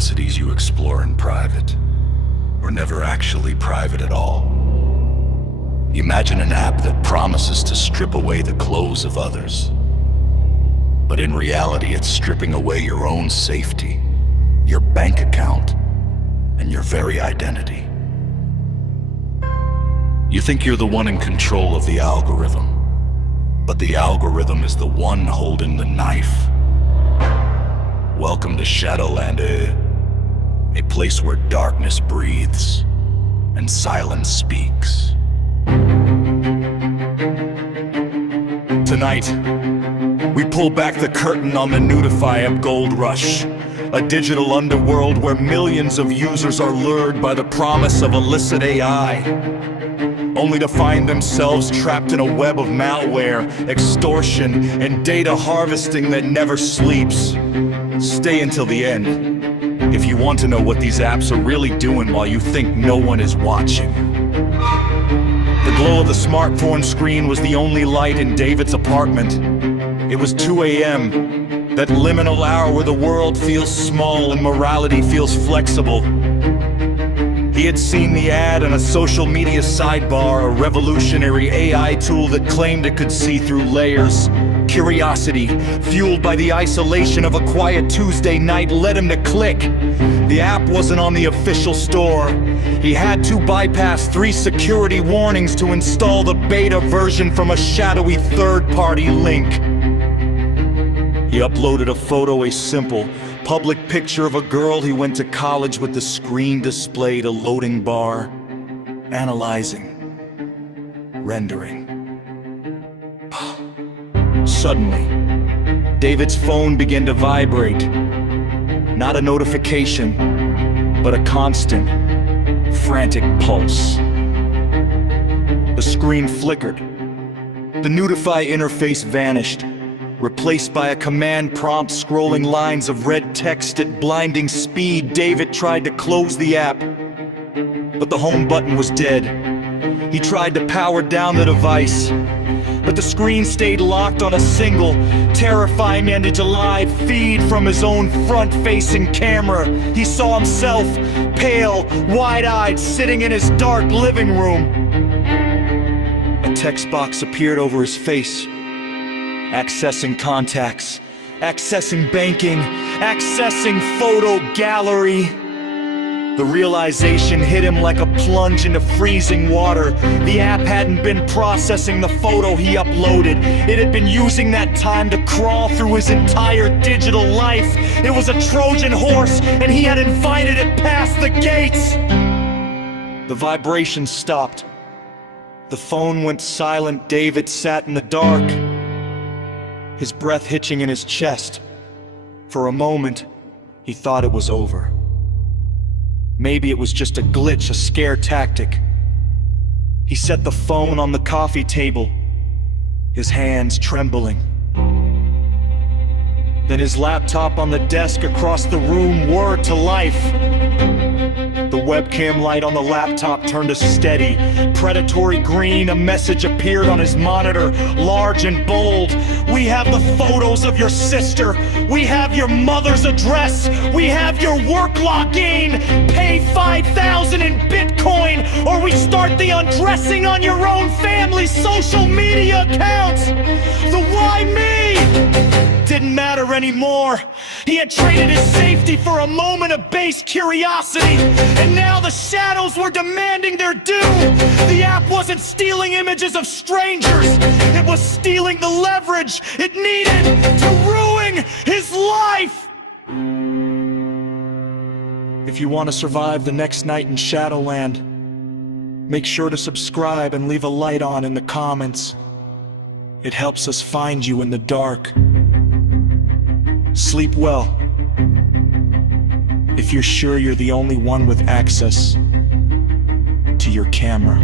curiosities you explore in private, or never actually private at all. Imagine an app that promises to strip away the clothes of others. But in reality, it's stripping away your own safety, your bank account, and your very identity. You think you're the one in control of the algorithm, but the algorithm is the one holding the knife. Welcome to Shadowland, a place where darkness breathes and silence speaks. Tonight, we pull back the curtain on the Nudify gold rush, a digital underworld where millions of users are lured by the promise of illicit AI, only to find themselves trapped in a web of malware, extortion, and data harvesting that never sleeps. Stay until the end if you want to know what these apps are really doing while you think no one is watching. The glow of the smartphone screen was the only light in David's apartment. It was 2 a.m., that liminal hour where the world feels small and morality feels flexible. He had seen the ad on a social media sidebar, a revolutionary AI tool that claimed it could see through layers. Curiosity, fueled by the isolation of a quiet Tuesday night, led him to click. The app wasn't on the official store. He had to bypass 3 security warnings to install the beta version from a shadowy third-party link. He uploaded a photo, a simple, public picture of a girl he went to college with. The screen displayed a loading bar, analyzing, rendering. Suddenly, David's phone began to vibrate. Not a notification, but a constant, frantic pulse. The screen flickered. The Nudify interface vanished, replaced by a command prompt scrolling lines of red text at blinding speed. David tried to close the app, but the home button was dead. He tried to power down the device, but the screen stayed locked on a single, terrifying image, a live feed from his own front-facing camera. He saw himself, pale, wide-eyed, sitting in his dark living room. A text box appeared over his face. Accessing contacts, accessing banking, accessing photo gallery. The realization hit him like a plunge into freezing water. The app hadn't been processing the photo he uploaded. It had been using that time to crawl through his entire digital life. It was a Trojan horse, and he had invited it past the gates. The vibration stopped. The phone went silent. David sat in the dark, his breath hitching in his chest. For a moment, he thought it was over. Maybe it was just a glitch, a scare tactic. He set the phone on the coffee table, his hands trembling. Then his laptop on the desk across the room whirred to life. The webcam light on the laptop turned to steady, predatory green. A message appeared on his monitor, large and bold. We have the photos of your sister. We have your mother's address. We have your work login. Pay 5,000 in Bitcoin, or we start the undressing on your own family's social media accounts. The why me didn't matter anymore. He had traded his safety for a moment of base curiosity, and now the shadows were demanding their due. The app wasn't stealing images of strangers. It was stealing the leverage it needed to ruin his life. If you want to survive the next night in Shadowland, make sure to subscribe and leave a light on in the comments. It helps us find you in the dark. Sleep well, if you're sure you're the only one with access to your camera.